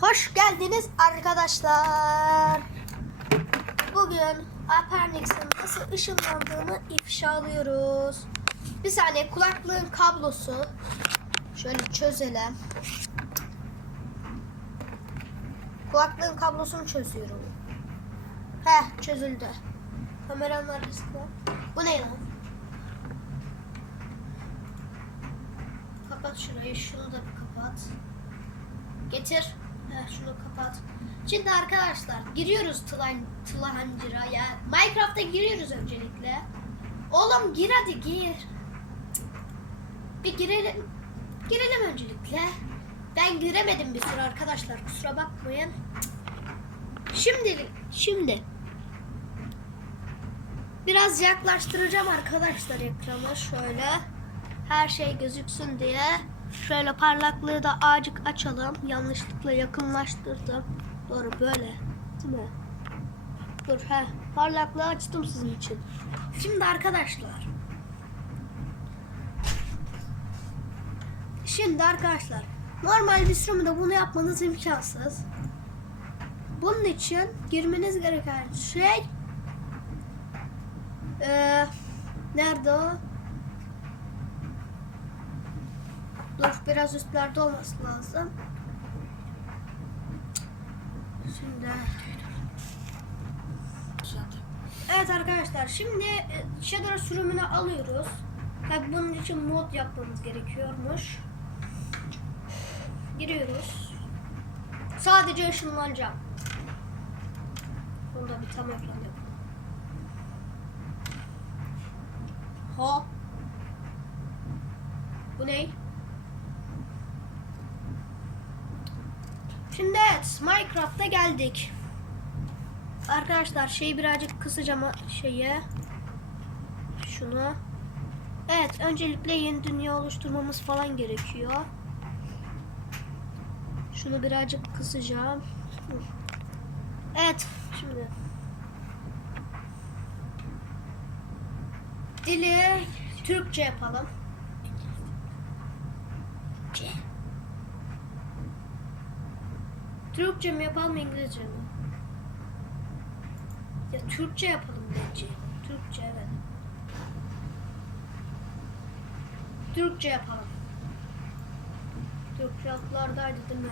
Hoş geldiniz arkadaşlar. Bugün Apernix'in nasıl ışınlandığını ifşalıyoruz. Bir saniye kulaklığın kablosu. Şöyle çözelim. Kulaklığın kablosunu çözüyorum. Heh çözüldü. Kameranın arkasında. Bu ne lan? Kapat şurayı. Şunu da bir kapat. Getir. Şunu kapat. Şimdi arkadaşlar giriyoruz Tlan Tlahancıra ya. Minecraft'a giriyoruz öncelikle. Oğlum gir hadi gir. Bir girelim. Girelim öncelikle. Ben giremedim bir süre arkadaşlar. Kusura bakmayın. Şimdi şimdi biraz yaklaştıracağım arkadaşlar ekranı şöyle. Her şey gözüksün diye. Şöyle parlaklığı da azıcık açalım. Yanlışlıkla yakınlaştırdım. Doğru böyle. Değil mi? Dur he. Parlaklığı açtım sizin için. Şimdi arkadaşlar. Şimdi arkadaşlar. Normal bir sürümde bunu yapmanız imkansız. Bunun için girmeniz gereken şey eee nerede o? Dur biraz üstlerde olması lazım. Şimdi Evet arkadaşlar şimdi e, Shadow sürümünü alıyoruz. Tabi bunun için mod yapmamız gerekiyormuş. Giriyoruz. Sadece ışınlanacağım. Bunu da bir tam ekran yapalım. Hop. Bu ne? Şimdi evet Minecraft'a geldik. Arkadaşlar şeyi birazcık kısacağım şeye. Şunu. Evet öncelikle yeni dünya oluşturmamız falan gerekiyor. Şunu birazcık kısacağım. Evet şimdi. Dili Türkçe yapalım. Türkçe mi yapalım İngilizce mi? Ya Türkçe yapalım bence. Türkçe evet. Türkçe yapalım. Türkçe atlardaydı değil mi?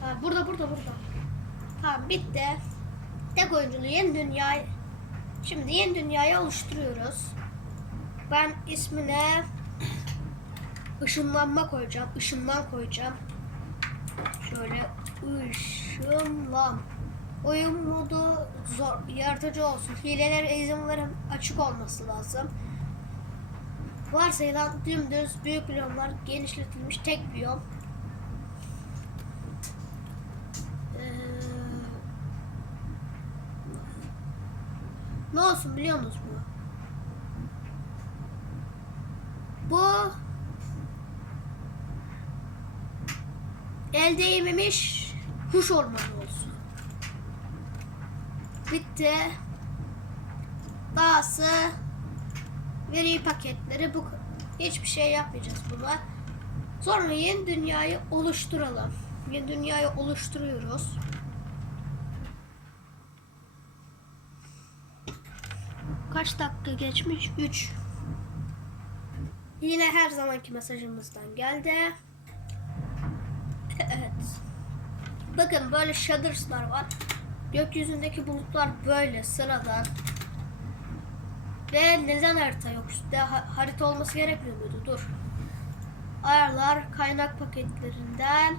Ha, burada burada burada. Tamam bitti. Tek oyunculu yeni dünyayı Şimdi yeni dünyayı oluşturuyoruz. Ben ismine ışınlanma koyacağım. Işınlan koyacağım. Şöyle ışınlan. Oyun modu zor, yaratıcı olsun. Hilelere izin açık olması lazım. Varsayılan dümdüz büyük biyomlar genişletilmiş tek biyom. Ee, ne olsun biliyor musunuz bu? Bu el değmemiş kuş ormanı olsun. Bitti. Dahası veri paketleri bu hiçbir şey yapmayacağız buna. Sonra yeni dünyayı oluşturalım. Yeni dünyayı oluşturuyoruz. Kaç dakika geçmiş? 3. Yine her zamanki mesajımızdan geldi. Evet. Bakın böyle shaders'lar var. Gökyüzündeki bulutlar böyle sıradan. Ve neden harita yok? Üstte ha- harita olması gerekmiyor muydu? Dur. Ayarlar kaynak paketlerinden.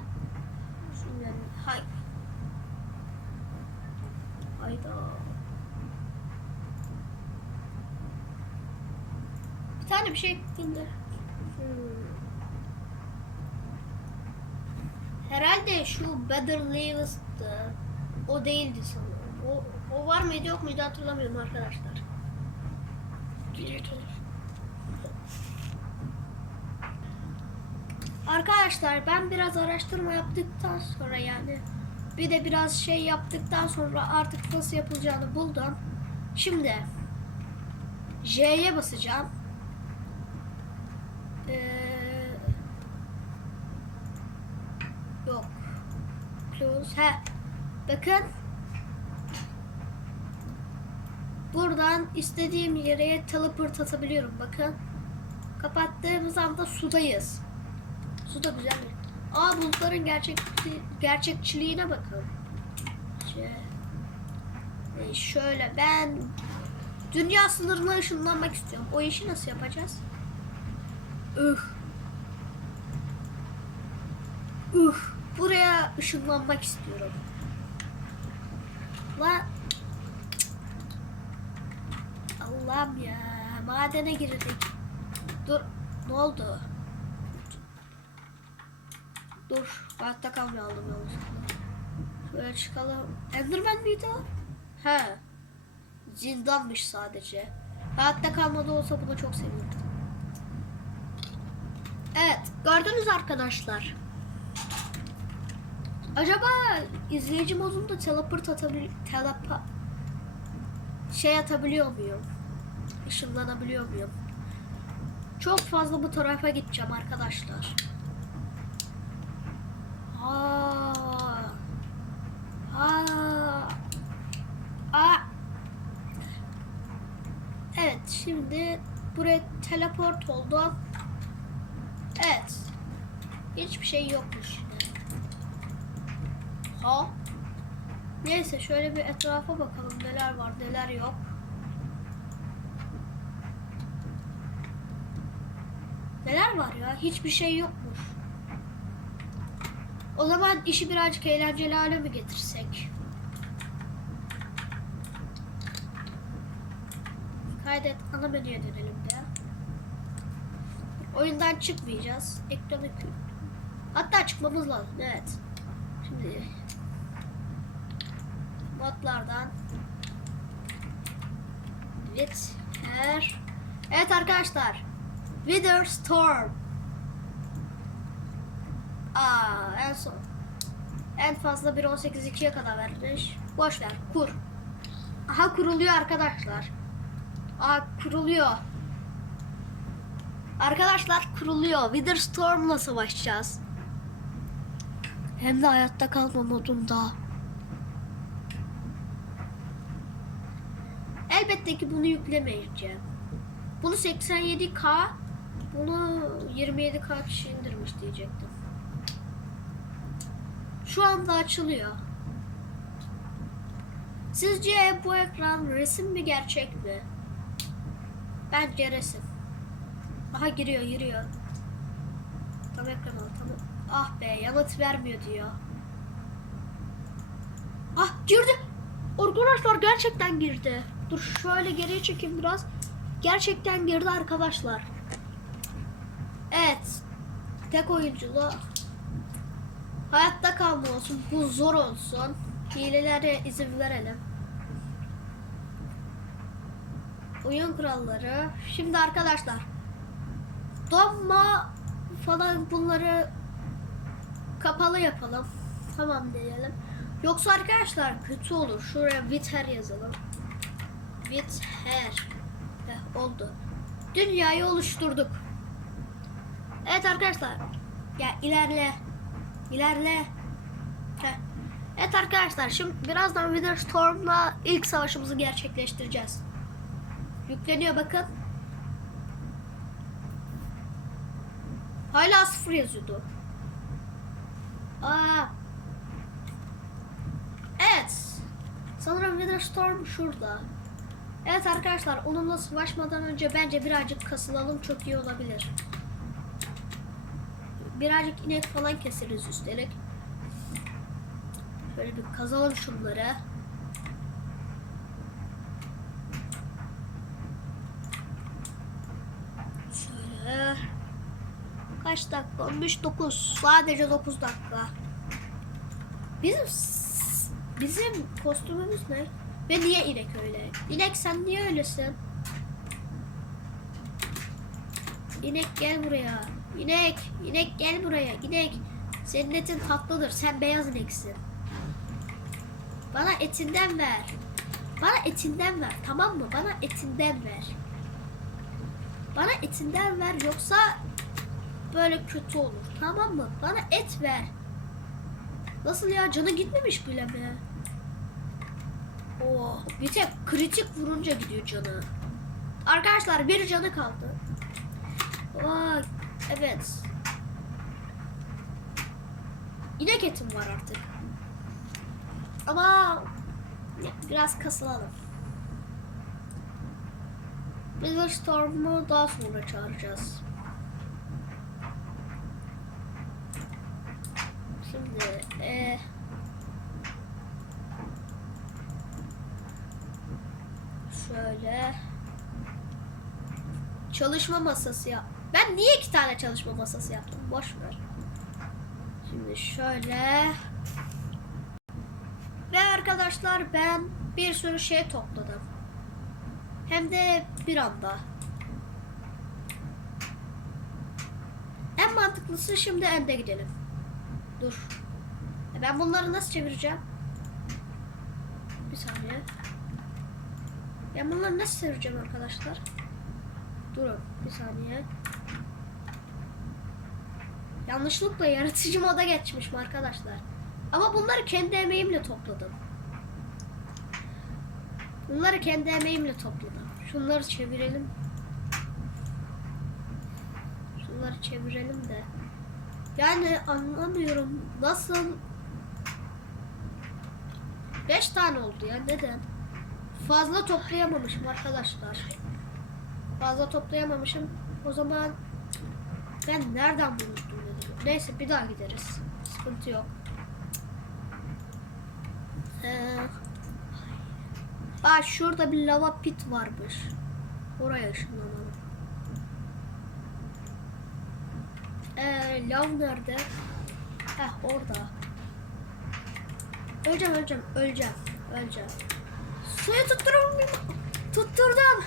Şimdi hay. Hayda. Bir tane bir şey indir. Hmm. Herhalde şu Better Leves'tı. O değildi sanırım. O, o var mıydı yok muydu hatırlamıyorum arkadaşlar. Arkadaşlar ben biraz araştırma yaptıktan sonra yani bir de biraz şey yaptıktan sonra artık nasıl yapılacağını buldum. Şimdi J'ye basacağım. Ee, yapıyoruz? He. Bakın. Buradan istediğim yere teleport atabiliyorum. Bakın. Kapattığımız anda sudayız. Su da güzel. Aa bulutların gerçek gerçekçiliğine bakın. Şey, e, şöyle ben dünya sınırına ışınlanmak istiyorum. O işi nasıl yapacağız? Üh. Üh. Buraya ışınlanmak istiyorum. La Allah'ım ya. Madene girdik. Dur. Ne oldu? Dur. Hayatta kalmayalım yalnız. Şöyle çıkalım. Enderman miydi o? He. Zindanmış sadece. Hayatta kalmadı olsa bunu çok sevinirdim. Evet. Gördünüz arkadaşlar. Acaba izleyici modunda teleport atabil telepa şey atabiliyor muyum? Işınlanabiliyor muyum? Çok fazla bu tarafa gideceğim arkadaşlar. Aa. Aa. Aa. Evet şimdi buraya teleport oldu. Evet. Hiçbir şey yokmuş. Ha. Neyse şöyle bir etrafa bakalım neler var neler yok. Neler var ya? Hiçbir şey yokmuş. O zaman işi birazcık eğlenceli hale mi getirsek? Kaydet ana menüye dönelim de. Oyundan çıkmayacağız. Ekranı Hatta çıkmamız lazım. Evet. Şimdi modlardan with her Evet arkadaşlar. Wither Storm. Aa en son. En fazla 1.18.2'ye kadar vermiş. Boş ver. Kur. Aha kuruluyor arkadaşlar. Aa kuruluyor. Arkadaşlar kuruluyor. Wither Storm'la savaşacağız. Hem de hayatta kalma modunda. Elbette ki bunu yüklemeyeceğim. Bunu 87K, bunu 27K kişi indirmiş diyecektim. Şu anda açılıyor. Sizce bu ekran resim mi gerçek mi? Bence resim. Aha giriyor giriyor. Tam ekran al tamam. Ah be yanıt vermiyor diyor. Ah girdi. Arkadaşlar gerçekten girdi. Dur şöyle geriye çekeyim biraz. Gerçekten girdi arkadaşlar. Evet. Tek oyunculu. Hayatta kalma olsun. Bu zor olsun. Hilelere izin verelim. Oyun kuralları. Şimdi arkadaşlar. Donma falan bunları kapalı yapalım. Tamam diyelim. Yoksa arkadaşlar kötü olur. Şuraya Wither yazalım. Wither. Heh, oldu. Dünyayı oluşturduk. Evet arkadaşlar. Ya ilerle. İlerle. Heh. Evet arkadaşlar şimdi birazdan Wither Storm'la ilk savaşımızı gerçekleştireceğiz. Yükleniyor bakın. Hala sıfır yazıyordu. Aa. Evet. Sanırım Wither Storm şurada. Evet arkadaşlar onunla savaşmadan önce bence birazcık kasılalım çok iyi olabilir. Birazcık inek falan keseriz üstelik. Şöyle bir kazalım şunları. Şöyle. Kaç dakika olmuş? 9. Sadece 9 dakika. Bizim bizim kostümümüz ne? Ve niye inek öyle? İnek sen niye öylesin? İnek gel buraya. İnek, inek gel buraya. İnek. Senin etin tatlıdır. Sen beyaz ineksin. Bana etinden ver. Bana etinden ver. Tamam mı? Bana etinden ver. Bana etinden ver yoksa böyle kötü olur. Tamam mı? Bana et ver. Nasıl ya canı gitmemiş bile mi? Oo, bir tek kritik vurunca gidiyor canı. Arkadaşlar bir canı kaldı. Aa, evet. İnek etim var artık. Ama biraz kasılalım. Biz Storm'u daha sonra çağıracağız. Şimdi e, şöyle çalışma masası yap. Ben niye iki tane çalışma masası yaptım? Boş ver. Şimdi şöyle ve arkadaşlar ben bir sürü şey topladım. Hem de bir anda. En mantıklısı şimdi ende gidelim. Dur. E Ben bunları nasıl çevireceğim? Bir saniye. Ben bunları nasıl çevireceğim arkadaşlar? Durun bir saniye. Yanlışlıkla yaratıcı moda geçmişim arkadaşlar. Ama bunları kendi emeğimle topladım. Bunları kendi emeğimle topladım. Şunları çevirelim. Şunları çevirelim de. Yani anlamıyorum nasıl 5 tane oldu ya neden? Fazla toplayamamışım arkadaşlar. Fazla toplayamamışım. O zaman ben nereden bulmuştum dedim. Neyse bir daha gideriz. Sıkıntı yok. Ee, Aa şurada bir lava pit varmış. Oraya ışınlanalım. Ee, lav nerede? Heh orada. Öleceğim öleceğim öleceğim öleceğim. Suyu tutturum tutturdum.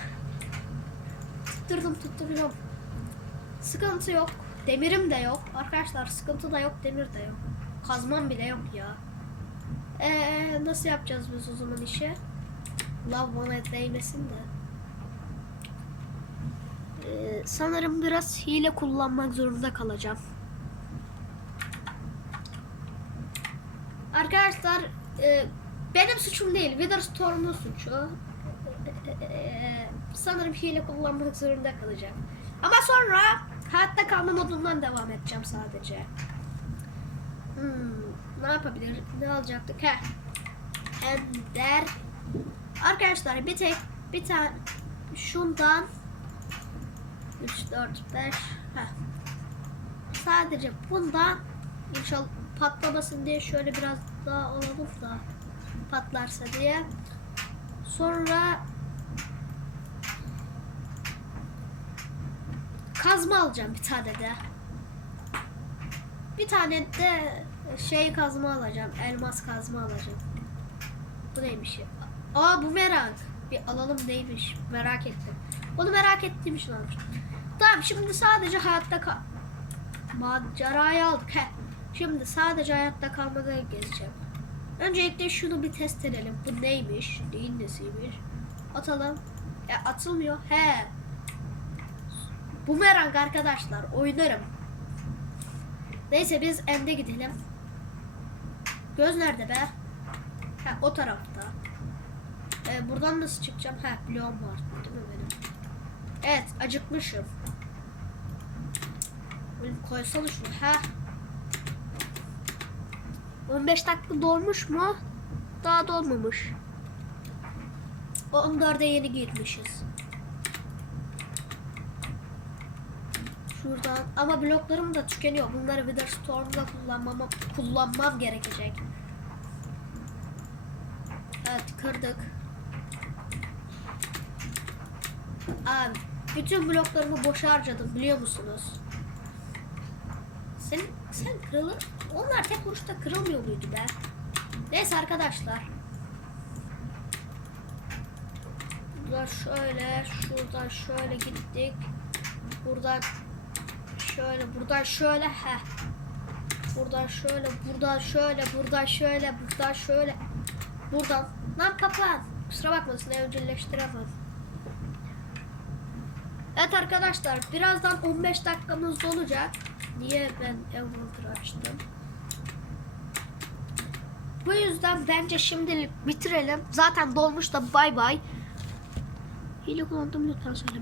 Tutturdum tutturdum. Sıkıntı yok. Demirim de yok. Arkadaşlar sıkıntı da yok demir de yok. Kazmam bile yok ya. Ee, nasıl yapacağız biz o zaman işi? Lav bana değmesin de. Ee, sanırım biraz hile kullanmak zorunda kalacağım. Arkadaşlar e, benim suçum değil. Witherstorm'un suçu. Ee, sanırım hile kullanmak zorunda kalacağım. Ama sonra hayatta kalma modundan devam edeceğim sadece. Hmm, ne yapabilir? Ne alacaktık? Heh. Ender. Arkadaşlar bir tek bir tane şundan 3 4 5 heh. Sadece bundan inşallah patlamasın diye şöyle biraz daha alalım da patlarsa diye. Sonra kazma alacağım bir tane de. Bir tane de şey kazma alacağım. Elmas kazma alacağım. Bu neymiş? Aa bu merak. Bir alalım neymiş merak ettim. Onu merak ettiğim için almıştım. Tamam şimdi sadece hayatta kal... Macerayı aldık. He. Şimdi sadece hayatta kalmada gezeceğim. Öncelikle şunu bir test edelim. Bu neymiş? Neyin nesiymiş? Atalım. Ya atılmıyor. He. Bumerang arkadaşlar. Oynarım. Neyse biz ende gidelim. Göz nerede be? Ha o tarafta. Ee, buradan nasıl çıkacağım? Ha bloğum var değil mi benim? Evet acıkmışım. Koysana şunu. Ha. 15 dakika dolmuş mu? Daha dolmamış. 14'e yeni girmişiz. Şuradan ama bloklarım da tükeniyor. Bunları Witherstorm'da kullanmam kullanmam gerekecek. Evet kırdık. Abi bütün bloklarımı boşa harcadım biliyor musunuz? Sen sen kırılır. Onlar tek vuruşta kırılmıyor muydu be? Neyse arkadaşlar. Buradan şöyle, şuradan şöyle gittik. Buradan şöyle, buradan şöyle. Heh. Buradan şöyle, buradan şöyle, buradan şöyle, buradan şöyle. Buradan. Lan kapan. Kusura bakma seni evcilleştiremem. Evet arkadaşlar birazdan 15 dakikamız olacak. Niye ben Encounter açtım? Bu yüzden bence şimdilik bitirelim. Zaten dolmuş da bay bay. Hile kullandım lütfen söylemeyin.